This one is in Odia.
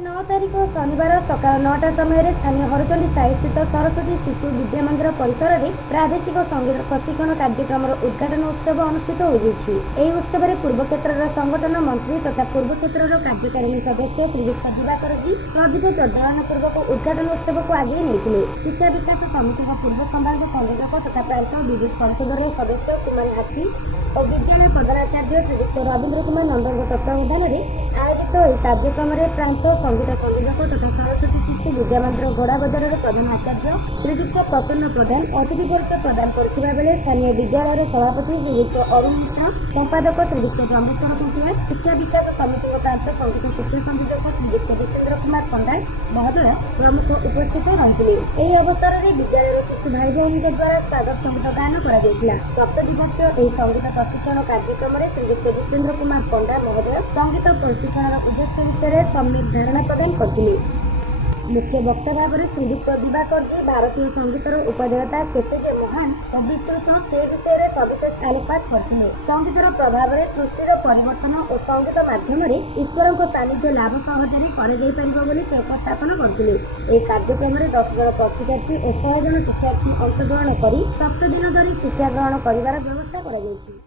9 ତାରିଖ ଶନିବାର ସକାଳ 9ଟା ସମୟରେ ସ୍ଥାନୀୟ ହରଚଣ୍ଡୀ ସାହିସ୍ଥିତ ସରସ୍ୱତୀ ଶିଶୁ ବିଦ୍ୟା ମନ୍ଦିର ପରିସରରେ ପ୍ରାଦେଶିକ ସଙ୍ଗୀତ ପ୍ରଶିକ୍ଷଣ କାର୍ଯ୍ୟକ୍ରମର ଉଦ୍ଘାଟନ ଉତ୍ସବ ଅନୁଷ୍ଠିତ ହୋଇଯାଇଛି। ଏହି ଉତ୍ସବରେ ପୂର୍ବ କ୍ଷେତ୍ରର ସଂଗଠନ ମନ୍ତ୍ରୀ ତଥା ପୂର୍ବ କ୍ଷେତ୍ରର କାର୍ଯ୍ୟକାରିଣୀ ସଦସ୍ୟ ଶ୍ରୀଯୁକ୍ତ ଦିବାକର ଜୀ ପ୍ରଦୀପ ପ୍ରଜ୍ୱଳନପୂର୍ବକ ଉଦ୍ଘାଟନ ଉତ୍ସବକୁ ଆଗେଇ ନେଇଥିଲେ। ଶିକ୍ଷା ବିକାଶ ସମିତିର ପୂର୍ବ ସମ୍ପାଦକ ସଂଯୋଜକ ତଥା ପ୍ରାନ୍ତ ବିଦ୍ୟୁତ୍ ପରିଷଦର ସଦସ୍ୟ କୁମାର ହାତୀ ଓ ବିଦ୍ୟାଳୟ ପ୍ରଧାନାଚାର୍ଯ୍ୟ ଶ୍ରୀଯୁକ୍ତ ରବୀନ୍ଦ୍ର କୁମାର ନନ୍ଦଙ୍କ ତତ୍ତ୍ୱାବଧାନରେ ଆୟୋଜିତ ଏହି କାର୍ଯ୍ୟକ୍ରମରେ ପ୍ରାନ୍ତ ସଙ୍ଗୀତ ସଂଯୋଜକ ତଥା ସରସ୍ୱତୀ ଶିଶୁ ବିଦ୍ୟା ମନ୍ଦିର ଘୋଡ଼ା ବଜାରର ପ୍ରଧାନ ଆଚାର୍ଯ୍ୟ ଶ୍ରୀଯୁକ୍ତ ପ୍ରସନ୍ନ ପ୍ରଧାନ ଅତିଥି ପରିଚୟ ପ୍ରଦାନ କରିଥିବା ବେଳେ ସ୍ଥାନୀୟ ବିଦ୍ୟାଳୟର ସଭାପତି ଶ୍ରୀଯୁକ୍ତ ଅରୁଣ ମିଶ୍ର, ସମ୍ପାଦକ ଶ୍ରୀଯୁକ୍ତ ଜମ୍ବେଶ୍ୱର କୁଟିଆ, ଶିକ୍ଷା ବିକାଶ ସମିତିର ପ୍ରାନ୍ତ ସଙ୍ଗୀତ ଶିକ୍ଷା ସଂଯୋଜକ ଶ୍ରୀଯୁକ୍ତ ଜିତେନ୍ଦ୍ର କୁମାର ପଣ୍ଡା ମହୋଦୟ ପ୍ରମୁଖ ଉପସ୍ଥିତ ରହିଥିଲେ। ଏହି ଅବସରରେ ବିଦ୍ୟାଳୟର ଶିଶୁ ଭାଇ ଭଉଣୀଙ୍କ ଦ୍ୱାରା ସ୍ୱାଗତ ସଙ୍ଗୀତ ଗାନ କରାଯାଇଥିଲା। ସପ୍ତଦିବସୀୟ ଏହି ସଙ୍ଗୀତ ପ୍ରଶିକ୍ଷଣ କାର୍ଯ୍ୟକ୍ରମରେ ଶ୍ରୀଯୁକ୍ତ ଜିତେନ୍ଦ୍ର କୁମାର ପଣ୍ଡା ମହୋଦୟ ସଙ୍ଗୀତ ପ୍ରଶିକ୍ଷଣର ଉଦ୍ଦେଶ୍ୟ ବିଷୟରେ ସମ୍ୟକ୍ ଧାରଣା ପ୍ରଦାନ କରିଥିଲେ। ମୁଖ୍ୟ ବକ୍ତା ଭାବରେ ଶ୍ରୀଯୁକ୍ତ ଦିବାକର ଜୀ ଭାରତୀୟ ସଙ୍ଗୀତର ଉପଦେୟତା କେତେ ଯେ ମହାନ ଓ ବିସ୍ତୃତ ସେ ବିଷୟରେ ସବିଶେଷ ଆଲୋକପାତ କରିଥିଲେ। ସଙ୍ଗୀତର ପ୍ରଭାବରେ ସୃଷ୍ଟିର ପରିବର୍ତ୍ତନ ଓ ସଙ୍ଗୀତ ମାଧ୍ୟମରେ ଈଶ୍ୱରଙ୍କ ସାନ୍ନିଧ୍ୟ ଲାଭ ସହଜରେ କରାଯାଇପାରିବ ବୋଲି ସେ ଉପସ୍ଥାପନ କରିଥିଲେ। ଏହି କାର୍ଯ୍ୟକ୍ରମରେ 10 ଜଣ ପ୍ରଶିକ୍ଷାର୍ଥୀ ଓ 100 ଜଣ ଶିକ୍ଷାର୍ଥୀ ଅଂଶଗ୍ରହଣ କରି 7 ଦିନ ଧରି ଶିକ୍ଷା ଗ୍ରହଣ କରିବାର ବ୍ୟବସ୍ଥା କରାଯାଇଛି।